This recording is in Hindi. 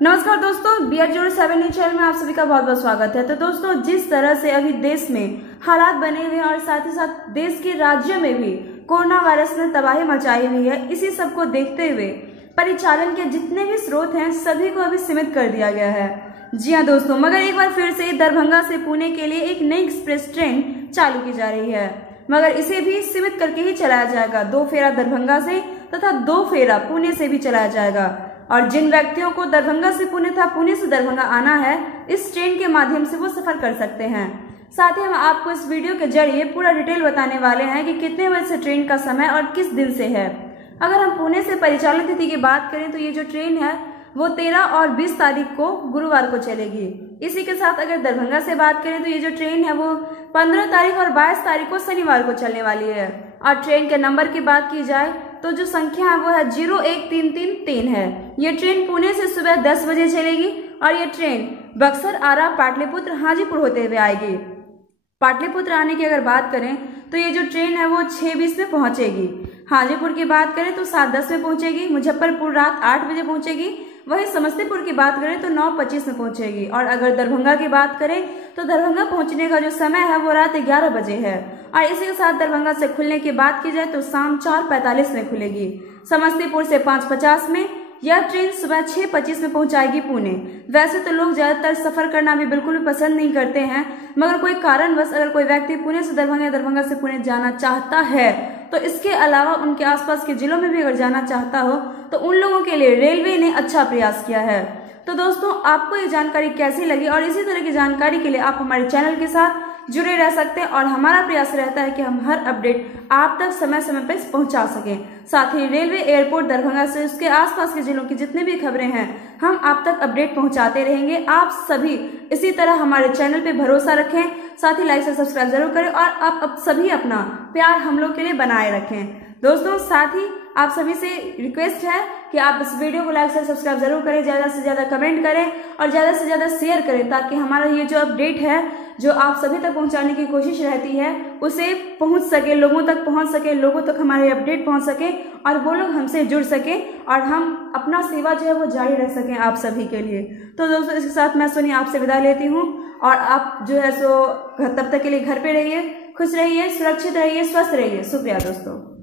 नमस्कार दोस्तों, BR07 न्यूज चैनल में आप सभी का बहुत बहुत स्वागत है। तो दोस्तों, जिस तरह से अभी देश में हालात बने हुए हैं और साथ ही साथ देश के राज्यों में भी कोरोना वायरस ने तबाही मचाई हुई है, इसी सब को देखते हुए परिचालन के जितने भी स्रोत हैं सभी को अभी सीमित कर दिया गया है। जी हाँ दोस्तों, मगर एक बार फिर से दरभंगा से पुणे के लिए एक नई एक्सप्रेस ट्रेन चालू की जा रही है, मगर इसे भी सीमित करके ही चलाया जाएगा। 2 फेरा दरभंगा से तथा 2 फेरा पुणे से भी चलाया जाएगा। और जिन व्यक्तियों को दरभंगा से पुणे तथा पुणे से दरभंगा आना है, इस ट्रेन के माध्यम से वो सफर कर सकते हैं। साथ ही हम आपको इस वीडियो के जरिए पूरा डिटेल बताने वाले हैं कि कितने बजे से ट्रेन का समय और किस दिन से है। अगर हम पुणे से परिचालन तिथि की बात करें तो ये जो ट्रेन है वो 13 और 20 तारीख को गुरुवार को चलेगी। इसी के साथ अगर दरभंगा से बात करें तो ये जो ट्रेन है वो 15 तारीख और 22 तारीख को शनिवार को चलने वाली है। और ट्रेन के नंबर की बात की जाए तो जो संख्या है वो है 01333 है। ये ट्रेन पुणे से सुबह 10 बजे चलेगी और ये ट्रेन बक्सर, आरा, पाटलिपुत्र, हाजीपुर होते हुए आएगी। पाटलिपुत्र आने की अगर बात करें तो ये जो ट्रेन है वो 6:20 में पहुंचेगी। हाजीपुर की बात करें तो 7:10 में पहुंचेगी। मुजफ्फरपुर रात 8 बजे पहुंचेगी। वहीं समस्तीपुर की बात करें तो 9:25 में पहुंचेगी। और अगर दरभंगा की बात करें तो दरभंगा पहुंचने का जो समय है वो रात 11 बजे है। और इसी के साथ दरभंगा से खुलने की बात की जाए तो शाम 4:45 में खुलेगी। समस्तीपुर से 5:50 में, यह ट्रेन सुबह 6:25 में पहुंचाएगी पुणे। वैसे तो लोग ज्यादातर सफर करना भी बिल्कुल भी पसंद नहीं करते हैं, मगर कोई कारणवश अगर कोई व्यक्ति पुणे से दरभंगा, दरभंगा से पुणे जाना चाहता है तो इसके अलावा उनके आसपास के जिलों में भी अगर जाना चाहता हो तो उन लोगों के लिए रेलवे ने अच्छा प्रयास किया है। तो दोस्तों, आपको ये जानकारी कैसी लगी और इसी तरह की जानकारी के लिए आप हमारे चैनल के साथ जुड़े रह सकते हैं। और हमारा प्रयास रहता है कि हम हर अपडेट आप तक समय समय पर पहुंचा सकें। साथ ही रेलवे, एयरपोर्ट, दरभंगा से उसके आसपास के जिलों की जितनी भी खबरें हैं हम आप तक अपडेट पहुंचाते रहेंगे। आप सभी इसी तरह हमारे चैनल पे भरोसा रखें, साथ ही लाइक से सब्सक्राइब जरूर करें और आप सभी अपना प्यार हम लोग के लिए बनाए रखें। दोस्तों, साथ ही आप सभी से रिक्वेस्ट है कि आप इस वीडियो को लाइक से सब्सक्राइब जरूर करें, ज्यादा से ज्यादा कमेंट करें और ज्यादा से ज्यादा शेयर करें, ताकि हमारा ये जो अपडेट है जो आप सभी तक पहुंचाने की कोशिश रहती है उसे पहुंच सके, लोगों तक पहुंच सके, लोगों तक हमारे अपडेट पहुंच सके और वो लोग हमसे जुड़ सके और हम अपना सेवा जो है वो जारी रख सकें आप सभी के लिए। तो दोस्तों, इसके साथ मैं सोनी आपसे विदा लेती हूँ और आप जो है सो तब तक के लिए घर पे रहिए, खुश रहिए, सुरक्षित रहिए, स्वस्थ रहिए। शुक्रिया दोस्तों।